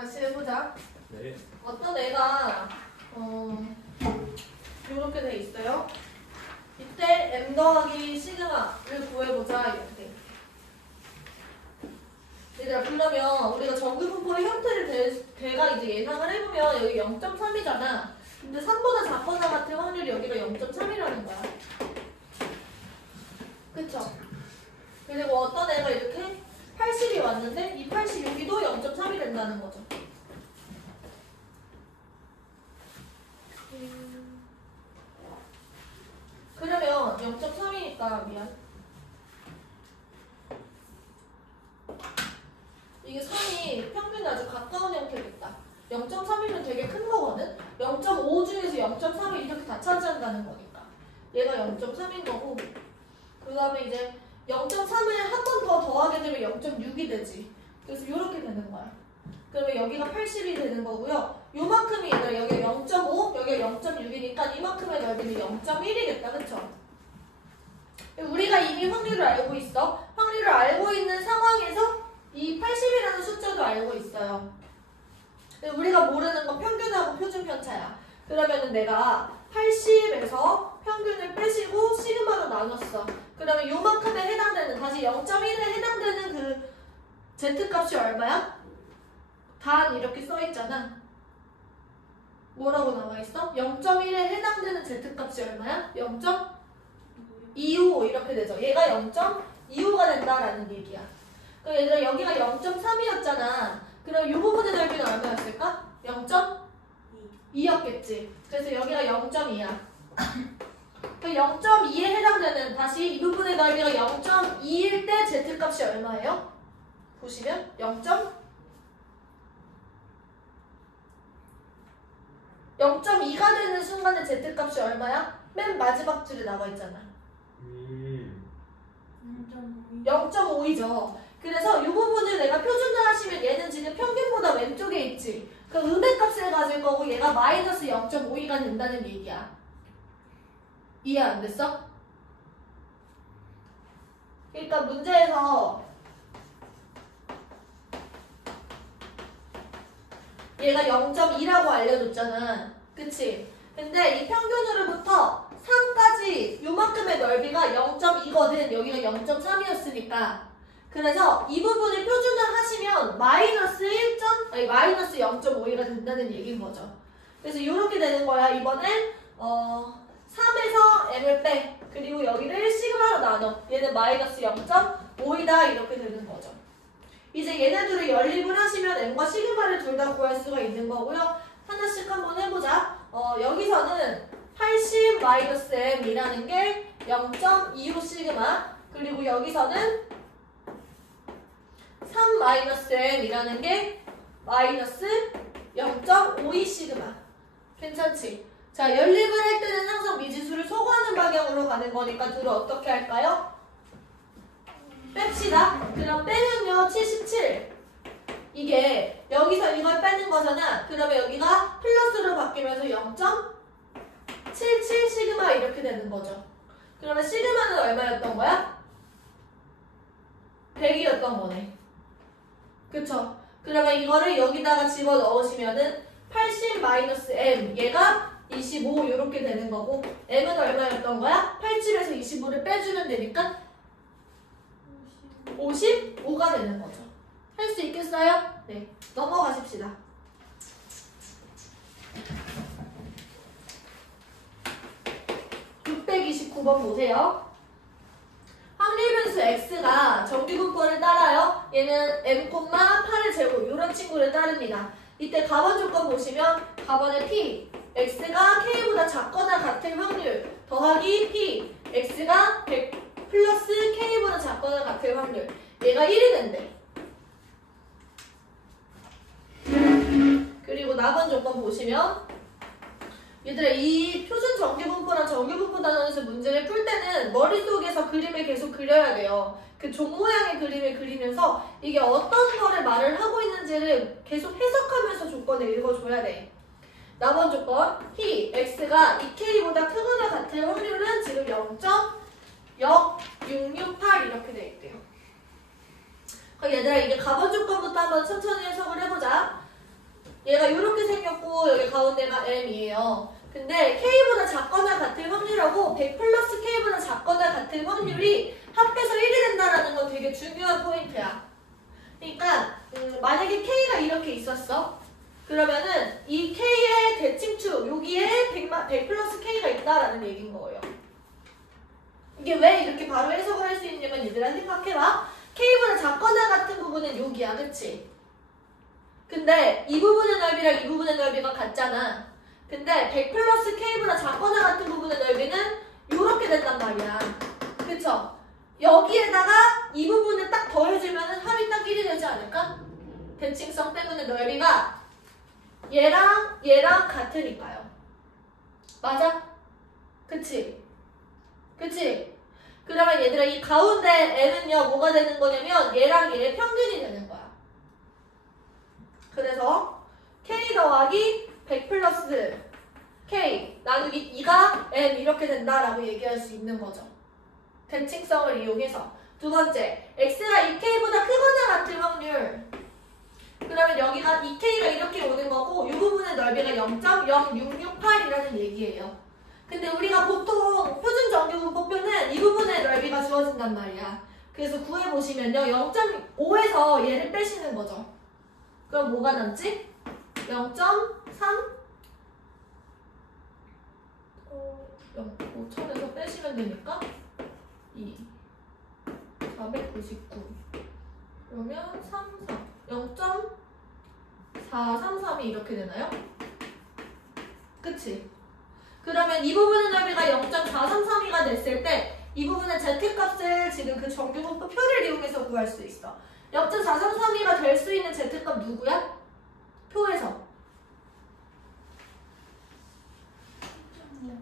다시 해보자. 네. 어떤 애가 이렇게 돼 있어요. 이때 m 더하기 시그마를 구해보자 이렇게. 얘들아 그러면 우리가 정규분포의 형태를 대가 이제 예상을 해보면 여기 0.3이잖아. 근데 3보다 작거나 같은 확률이 여기가 0.3이라는 거야. 그쵸? 그리고 어떤 애가 이렇게 80이 왔는데 이 86이 도 0.3이 된다는 거죠. 그러면 0.3이니까 미안. 이게 3이 평균에 아주 가까운 형태겠다. 0.3이면 되게 큰 거거든? 0.5 중에서 0.3을 이렇게 다 차지한다는 거니까. 얘가 0.3인 거고, 그 다음에 이제 0.3을 한 번 더 더하게 되면 0.6이 되지. 그래서 이렇게 되는 거야. 그러면 여기가 80이 되는 거고요. 요만큼이 얘들아 여기가 0.5, 여기가 0.6이니까 이만큼의 넓이는 0.1이겠다. 그쵸? 우리가 이미 확률을 알고 있어. 확률을 알고 있는 상황에서 이 80이라는 숫자도 알고 있어요. 우리가 모르는 건 평균하고 표준 편차야. 그러면은 내가 80에서 평균을 빼시고 시그마로 나눴어. 그러면 요만큼에 해당되는, 다시 0.1에 해당되는 그 Z값이 얼마야? 단 이렇게 써있잖아. 뭐라고 나와있어? 0.1에 해당되는 Z값이 얼마야? 0.25 이렇게 되죠. 얘가 0.25가 된다라는 얘기야. 그럼 얘들아 여기가 0.3이었잖아. 그럼 이 부분의 넓이는 얼마였을까? 0.2였겠지. 그래서 여기가 0.2야. 그 0.2에 해당되는, 다시 이 부분의 넓이가 0.2일 때 Z값이 얼마예요? 보시면 0.2가 되는 순간의 Z값이 얼마야? 맨 마지막 줄에 나와 있잖아. 0.5이죠. 그래서 이 부분을 내가 표준을 하시면 얘는 지금 평균보다 왼쪽에 있지. 그 음의 값을 가질 거고 얘가 마이너스 0.52가 된다는 얘기야. 이해 안 됐어? 그러니까 문제에서 얘가 0.2라고 알려줬잖아. 그치? 근데 이 평균으로부터 3까지 요만큼의 넓이가 0.2거든. 여기가 0.3이었으니까. 그래서 이 부분을 표준을 하시면 마이너스 0.52가 된다는 얘기인 거죠. 그래서 이렇게 되는 거야. 이번엔 3에서 m을 빼. 그리고 여기를 시그마로 나눠. 얘는 마이너스 0.5이다. 이렇게 되는 거죠. 이제 얘네들을 연립을 하시면 m과 시그마를 둘 다 구할 수가 있는 거고요. 하나씩 한번 해보자. 여기서는 80-m이라는 게 0.25 시그마. 그리고 여기서는 3-m이라는 게 마이너스 0.52 시그마. 괜찮지? 자, 연립을 할 때는 항상 미지수를 소거하는 방향으로 가는 거니까 둘을 어떻게 할까요? 뺍시다. 그럼 빼면요 77. 이게 여기서 이걸 빼는 거잖아. 그러면 여기가 플러스로 바뀌면서 0.77 시그마 이렇게 되는 거죠. 그러면 시그마는 얼마였던 거야? 100이었던 거네. 그쵸? 그러면 이거를 여기다가 집어 넣으시면은 80-m, 얘가 25 이렇게 되는 거고, m은 얼마였던 거야? 80에서 25를 빼주면 되니까 55가 되는 거죠. 할 수 있겠어요? 네. 넘어가십시다. (629번) 보세요. 확률 변수 x가 정규분포를 따라요. 얘는 m, 8의 제곱 이런 친구를 따릅니다. 이때 가번 조건 보시면 가번의 p, x가 k보다 작거나 같은 확률 더하기 p, x가 100 플러스 k보다 작거나 같은 확률. 얘가 1이 된대. 그리고 나번 조건 보시면 얘들아 이 표준 정규분포랑 정규분포 단원에서 문제를 풀 때는 머릿속에서 그림을 계속 그려야 돼요. 그 종 모양의 그림을 그리면서 이게 어떤 거를 말을 하고 있는지를 계속 해석하면서 조건을 읽어줘야 돼. 나번 조건 p, x가 2k보다 크거나 같은 확률은 지금 0.0668 이렇게 돼 있대요. 그럼 얘들아 이게 가번 조건부터 한번 천천히 해석을 해보자. 얘가 이렇게 생겼고 여기 가운데가 m이에요. 근데 k보다 작거나 같을 확률하고 100 플러스 k보다 작거나 같을 확률이 합해서 1이 된다는 건 되게 중요한 포인트야. 그러니까 만약에 k가 이렇게 있었어. 그러면은 이 k의 대칭축 여기에 100 플러스 k가 있다라는 얘기인 거예요. 이게 왜 이렇게 바로 해석을 할 수 있냐면 얘들아 생각해봐. k보다 작거나 같은 부분은 여기야, 그치? 근데 이 부분의 넓이랑 이 부분의 넓이가 같잖아. 근데 100 플러스 k보다 작거나 같은 부분의 넓이는 이렇게 된단 말이야. 그쵸? 여기에다가 이 부분을 딱 더해주면 합이 딱 1이 되지 않을까? 대칭성 때문에 넓이가 얘랑 같으니까요. 맞아? 그치? 그치? 그러면 얘들아 이 가운데 n은요 뭐가 되는 거냐면 얘랑 얘의 평균이 되는 거야. 그래서 k 더하기 100 플러스 k 나누기 2가 n 이렇게 된다라고 얘기할 수 있는 거죠. 대칭성을 이용해서. 두 번째, x가 2k보다 크거나 같을 확률. 그러면 여기가 2k가 이렇게 오는 거고 이 부분의 넓이가 0.0668이라는 얘기예요. 근데 우리가 보통 표준 정규분포표는 이 부분의 넓이가 주어진단 말이야. 그래서 구해보시면요 0.5에서 얘를 빼시는 거죠. 그럼 뭐가 남지? 0.3 5천에서 빼시면 되니까 2 499 그러면 0.433이 이렇게 되나요? 그치? 그러면 이 부분의 넓이가 0.433이가 됐을 때 이 부분의 z값을 지금 그 정규분포 표를 이용해서 구할 수 있어. 0.433이가 될 수 있는 z값 누구야? 표에서.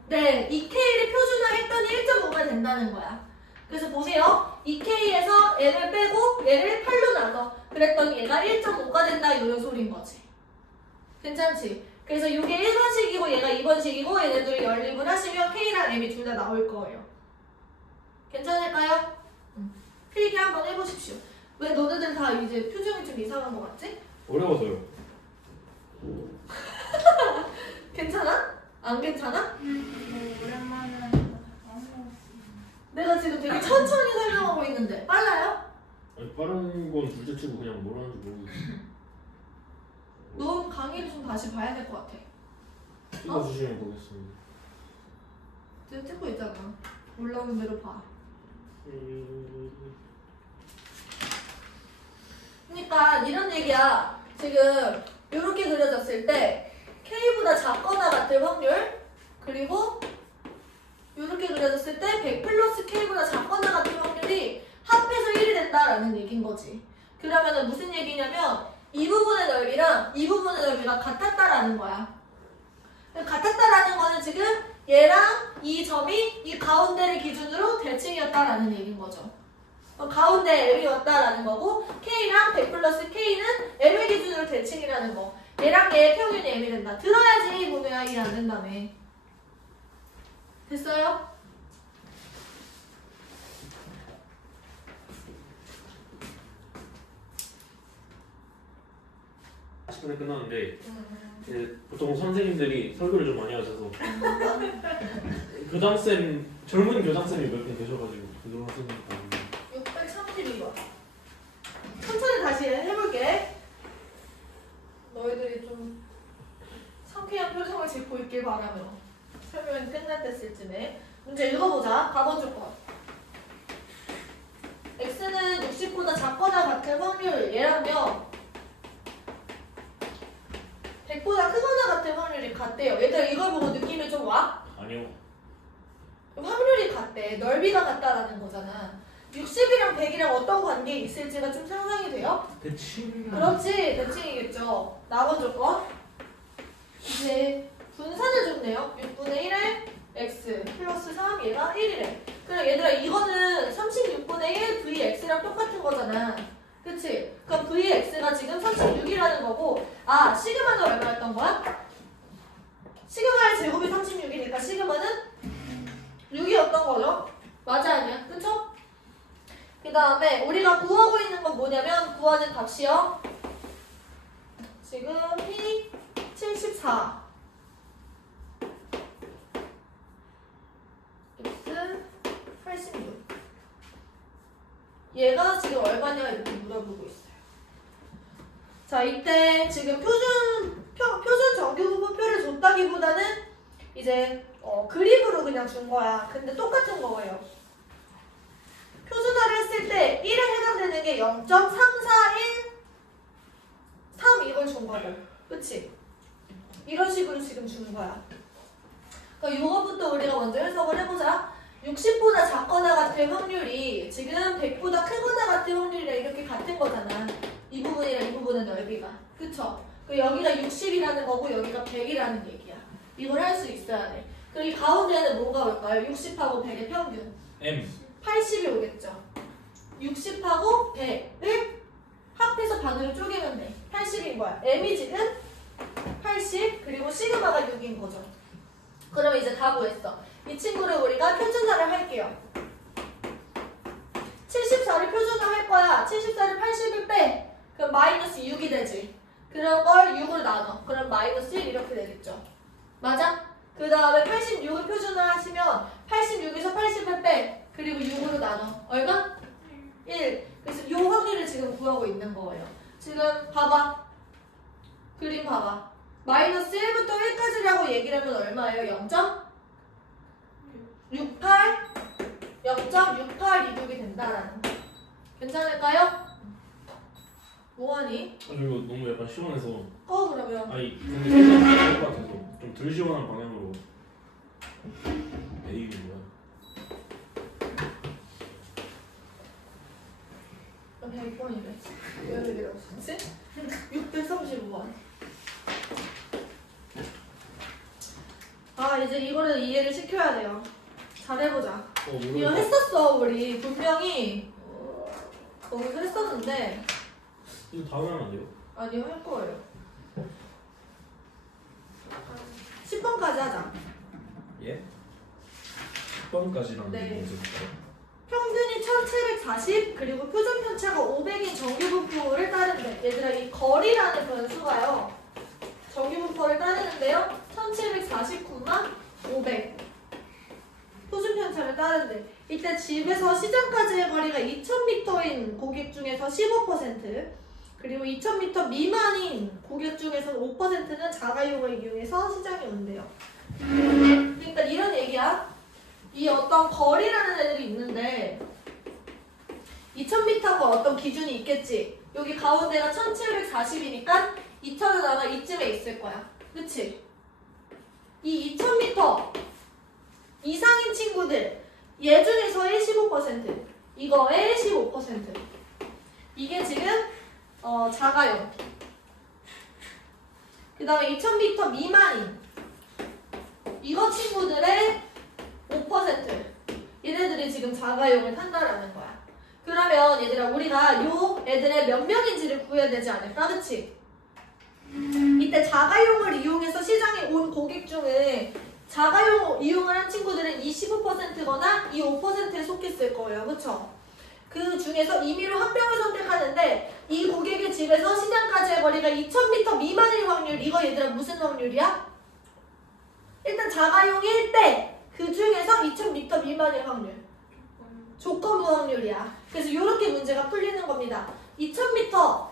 네, 2K를 표준화했더니 1.5가 된다는 거야. 그래서 보세요. 2K에서 n을 빼고 얘를 8로 나눠. 그랬더니 얘가 1.5가 된다 이런 소리인 거지. 괜찮지? 그래서 이게 1번식이고 얘가 2번식이고 얘네들을 연립을 하시면 K랑 M이 둘 다 나올 거예요. 괜찮을까요? 필기 한번 해보십시오. 왜 너네들 다 이제 표정이 좀 이상한 거 같지? 어려워서요. 괜찮아? 안 괜찮아? 오랜만에 내가 지금 되게 천천히 설명하고 있는데 빨라요? 아니, 빠른 건 둘째치고 그냥 뭘 하는지 모르겠어. 넌 강의를 좀 다시 봐야 될 것 같아. 찍어주시면 보겠습니다. 지금 찍고 있잖아. 올라오는 대로 봐. 그러니까 이런 얘기야. 지금 이렇게 그려졌을 때 K보다 작거나 같을 확률 그리고 이렇게 그려졌을 때 100 플러스 K보다 작거나 같은 확률이 합해서 1이 된다라는 얘기인 거지. 그러면은 무슨 얘기냐면 이 부분의 넓이랑 이 부분의 넓이가 같았다라는 거야. 같았다라는 거는 지금 얘랑 이 점이 이 가운데를 기준으로 대칭이었다라는 얘기인 거죠. 가운데 M이었다라는 거고 K랑 100 플러스 K는 M을 기준으로 대칭이라는 거. 얘랑 얘의 평균이 M이 된다. 들어야지 보내야 이해 안 된다며. 됐어요? 시간이 끝났는데 보통 선생님들이 설교를 좀 많이 하셔서 교장쌤 젊은 교장쌤이 몇 분 계셔가지고 그런 선생님 632번. 천천히 다시 해볼게. 너희들이 좀 상쾌한 표정을 짓고 있길 바라며 설명이 끝날 때쯤에 문제 읽어보자. 가번줄 거. x는 60보다 작거나 같은 확률 얘랑요 100보다 크거나 같은 확률이 같대요. 얘들아 이걸 보고 느낌이 좀 와? 아니요. 확률이 같대. 넓이가 같다라는 거잖아. 60이랑 100이랑 어떤 관계에 있을지가 좀 상상이 돼요? 대칭. 그렇지. 대칭이겠죠. 나번 조건. 이제 분산을 줬네요. 6분의 1에 x 플러스 3 얘가 1이래. 그럼 얘들아 이거는 36분의 1 vx랑 똑같은 거잖아. 그치? 그럼 vx가 지금 36이라는 거고 아 시그마는 얼마였던 거야? 시그마의 제곱이 36이니까 시그마는 6이었던 거죠? 맞아 아니야? 그쵸? 그 다음에 우리가 구하고 있는 건 뭐냐면 구하는 값이요 지금 p 4 x 86 얘가 지금 얼마냐 이렇게 물어보고 있어요. 자, 이때 지금 표준 정규분포표를 줬다기보다는 이제 그림으로 그냥 준 거야. 근데 똑같은 거예요. 표준화를 했을 때 1에 해당되는 게 0.341 3 이걸 준 거거든. 그치? 이런 식으로 지금 주는 거야. 그러니까 이거부터 우리가 먼저 해석을 해보자. 60보다 작거나 같을 확률이 지금 100보다 크거나 같을 확률이랑 이렇게 같은 거잖아. 이 부분이랑 이 부분의 넓이가. 그쵸? 여기가 60이라는 거고 여기가 100이라는 얘기야. 이걸 할 수 있어야 돼. 그리고 이 가운데는 뭐가 올까요? 60하고 100의 평균. M. 80이 오겠죠. 60하고 100을 합해서 반으로 쪼개면 돼. 80인 거야. M이 지금 80 그리고 시그마가 6인 거죠. 그러면 이제 다 구했어. 이 친구를 우리가 표준화를 할게요. 74를 표준화 할 거야. 74를 80을 빼. 그럼 마이너스 6이 되지. 그런 걸 6으로 나눠. 그럼 마이너스 1 이렇게 되겠죠. 맞아? 그 다음에 86을 표준화 하시면 86에서 80을 빼. 그리고 6으로 나눠. 얼마? 1. 그래서 이 확률을 지금 구하고 있는 거예요. 지금 봐봐. 그림 봐봐. 마이너스 1부터 1까지라고 얘기를 하면 얼마예요? 0.68? 0.6826이 된다라는 거. 괜찮을까요? 뭐하니? 이거 너무 약간 시원해서. 그러면. 아니 근데 생각보다 좋을 것 같아서 좀 덜 시원한 방향으로. 이게 뭐야? 100번이래. 왜 이러고 있지? 635번. 아, 이제 이거를 이해를 시켜야 돼요. 잘해보자. 이거 했었어, 우리. 분명히 거기서 했었는데. 이거 다음에 하면 안 돼요? 아니요, 할 거예요. 10번까지 하자. 예? 10번까지라는 네. 게 뭔지. 평균이 1740 그리고 표준 편차가 500인 정규분포를 따른대. 얘들아, 이 거리라는 변수가요. 정규분포를 따르는데요. 1749만 500 표준 편차를 따른대. 이때 집에서 시장까지의 거리가 2000m인 고객 중에서 15% 그리고 2000m 미만인 고객 중에서 5%는 자가용을 이용해서 시장에 온대요. 그러니까 이런 얘기야. 이 어떤 거리라는 애들이 있는데 2000m가 어떤 기준이 있겠지. 여기 가운데가 1740이니까 2000은 아마 이쯤에 있을 거야. 그치? 이 2000m 이상인 친구들 얘 중에서의 15% 이거의 15% 이게 지금 자가용. 그 다음에 2000m 미만인 이거 친구들의 5% 얘네들이 지금 자가용을 탄다라는 거야. 그러면 얘들아 우리가 요 애들의 몇 명인지를 구해야 되지 않을까? 그치? 이때 자가용을 이용해서 시장에 온 고객 중에 자가용 이용을 한 친구들은 이 15%거나 이 5%에 속했을 거예요. 그쵸? 그 중에서 임의로 한 명을 선택하는데 이 고객의 집에서 시장까지의 거리가 2000m 미만일 확률. 이거 얘들아 무슨 확률이야? 일단 자가용일 때 그 중에서 2000m 미만의 확률. 조건부 확률이야. 그래서 이렇게 문제가 풀리는 겁니다. 2000m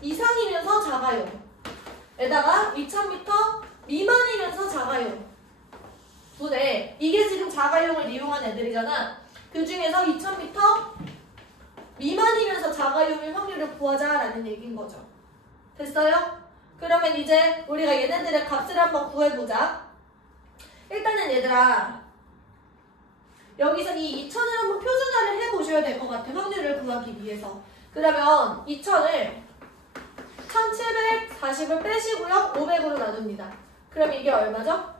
이상이면서 자가용 에다가 2000m 미만이면서 자가용 분에 이게 지금 자가용을 이용한 애들이잖아. 그 중에서 2000m 미만이면서 자가용일 확률을 구하자라는 얘기인 거죠. 됐어요? 그러면 이제 우리가 얘네들의 값을 한번 구해보자. 일단은 얘들아 여기서 이 2000을 한번 표준화를 해보셔야 될 것 같아. 확률을 구하기 위해서. 그러면 2000을 1740을 빼시고요. 500으로 나눕니다. 그럼 이게 얼마죠?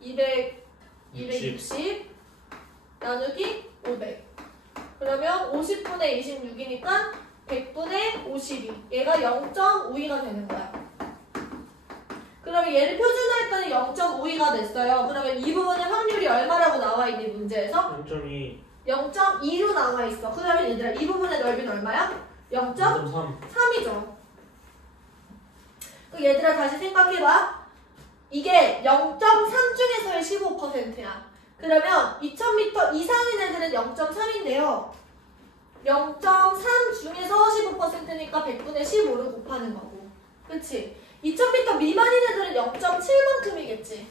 260 나누기 500. 그러면 50분의 26이니까 100분의 52. 얘가 0.52가 되는 거야. 그러면 얘를 표준화했더니 0.52가 됐어요. 그러면 이 부분의 확률이 얼마라고 나와 있니 문제에서? 0.2. 0.2로 나와 있어. 그러면 얘들아 이 부분의 넓이는 얼마야? 0.3이죠. 그 얘들아 다시 생각해봐. 이게 0.3 중에서의 15%야. 그러면 2000m 이상인 애들은 0.3인데요. 0.3 중에서 15%니까 100분의 15를 곱하는 거고. 그치? 2000m 미만인 애들은 0.7만큼이겠지.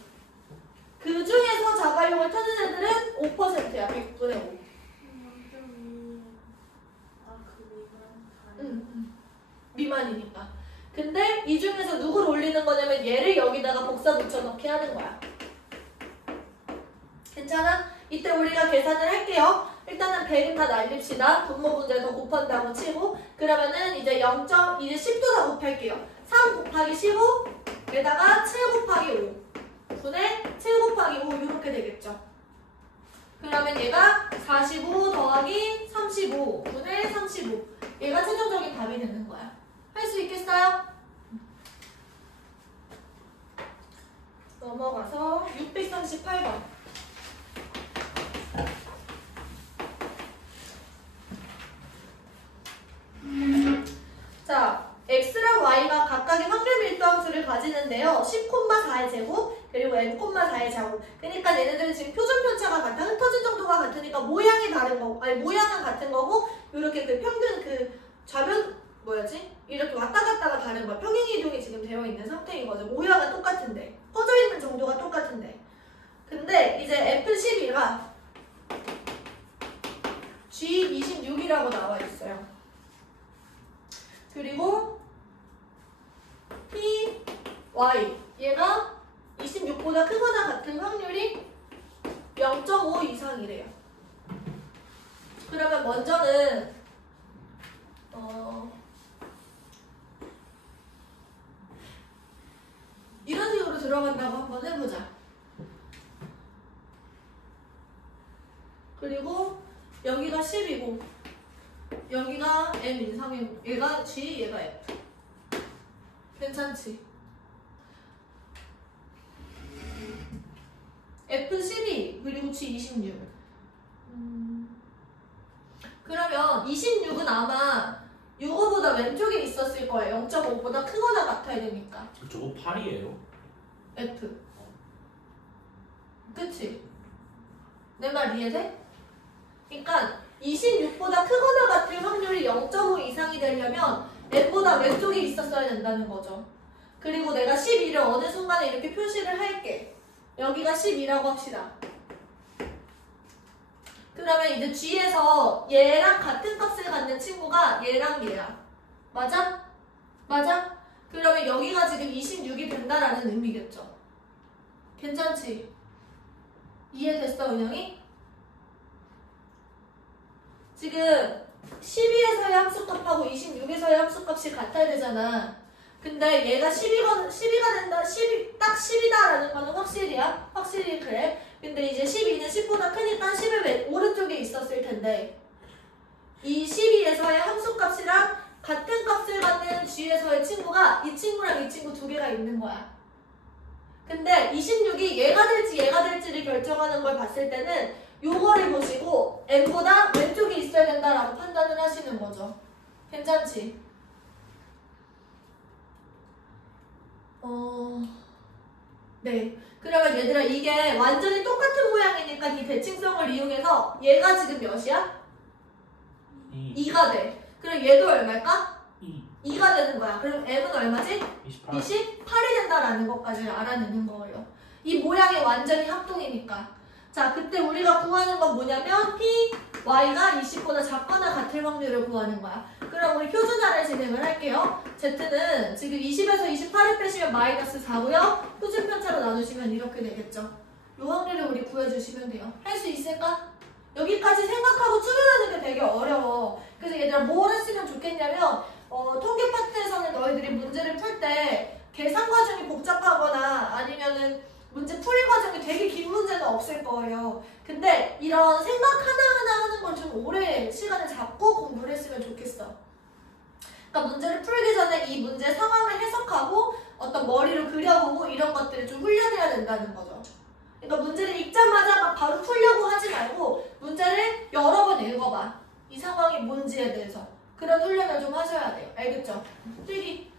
그 중에서 자가용을 타는 애들은 5%야. 100분의 5. 미만이니까. 근데 이 중에서 누구를 올리는 거냐면 얘를 여기다가 복사 붙여넣기 하는 거야. 괜찮아? 이때 우리가 계산을 할게요. 일단은 100은 다 날립시다. 분모 분자에 더 곱한다고 치고. 그러면은 이제 0. 이제 10도 다 곱할게요. 3 곱하기 15에다가 7 곱하기 5 분의 7 곱하기 5 이렇게 되겠죠. 그러면 얘가 45 더하기 35 분의 35. 얘가 최종적인 답이 되는 거야. 할 수 있겠어요? 넘어가서 638번. 자, x랑 y가 각각의 확률 밀도함수를 가지는데요. 10,4의 제곱 그리고 m,4의 제곱. 그러니까 얘네들은 지금 표준 편차가 같아. 흩어진 정도가 같으니까 모양이 다른 거고, 아니 모양은 같은 거고 이렇게 그 평균 그 좌변 뭐였지? 이렇게 왔다 갔다가 다른 거야. 평행 이동이 지금 되어 있는 상태인 거죠. 모양은 똑같은데 퍼져 있는 정도가 똑같은데. 근데 이제 F12가 G26이라고 나와 있어요. 그리고 P, Y 얘가 26보다 크거나 같은 확률이 0.5 이상이래요. 그러면 먼저는 이런 식으로 들어간다고 한번 해보자. 그리고 여기가 10이고 여기가 M 인상이고 얘가 G, 얘가 F. 괜찮지? F12 그리고 G26. 그러면 26은 아마 이거보다 왼쪽에 있었을 거예요. 0.5보다 크거나 같아야 되니까. 저거 8이에요? F. 그치? 내 말 이해돼? 그러니까 26보다 크거나 같을 확률이 0.5 이상이 되려면 M보다 왼쪽에 있었어야 된다는 거죠. 그리고 내가 12를 어느 순간에 이렇게 표시를 할게. 여기가 12라고 합시다. 그러면 이제 G에서 얘랑 같은 값을 갖는 친구가 얘랑 얘야. 맞아? 맞아? 그러면 여기가 지금 26이 된다라는 의미겠죠. 괜찮지? 이해됐어, 은영이? 지금 12에서의 함수값하고 26에서의 함수값이 같아야 되잖아. 근데 얘가 12가 된다, 딱 10이다라는 거는 확실이야. 확실히 그래. 근데 이제 12는 10보다 크니까 10의 오른쪽에 있었을 텐데 이 12에서의 함수값이랑 같은 값을 갖는 G에서의 친구가 이 친구랑 이 친구 두 개가 있는 거야. 근데 26이 얘가 될지 얘가 될지를 결정하는 걸 봤을 때는 요거를 보시고 M보다 왼쪽에 있어야 된다라고 판단을 하시는 거죠. 괜찮지? 네. 그러면 얘들아 이게 완전히 똑같은 모양이니까 이 대칭성을 이용해서 얘가 지금 몇이야? 2가 돼. 그럼 얘도 얼마일까? 2가 되는 거야. 그럼 M은 얼마지? 28이 된다라는 것까지 알아내는 거예요. 이 모양이 완전히 합동이니까. 자, 그때 우리가 구하는 건 뭐냐면 P, Y가 20보다 작거나 같을 확률을 구하는 거야. 그럼 우리 표준화를 진행을 할게요. Z는 지금 20에서 28을 빼시면 마이너스 4고요. 표준편차로 나누시면 이렇게 되겠죠. 이 확률을 우리 구해주시면 돼요. 할 수 있을까? 여기까지 생각하고 추론하는 게 되게 어려워. 그래서 얘들아 뭘 했으면 좋겠냐면 통계 파트에서는 너희들이 문제를 풀 때 계산 과정이 복잡하거나 아니면은 문제 풀이 과정이 되게 긴 문제는 없을 거예요. 근데 이런 생각 하나하나 하는 걸 좀 오래 시간을 잡고 공부를 했으면 좋겠어. 그러니까 문제를 풀기 전에 이 문제 상황을 해석하고 어떤 머리로 그려보고 이런 것들을 좀 훈련해야 된다는 거죠. 그러니까 문제를 읽자마자 막 바로 풀려고 하지 말고 문제를 여러 번 읽어봐. 이 상황이 뭔지에 대해서. 그런 훈련을 좀 하셔야 돼요. 알겠죠? 필기.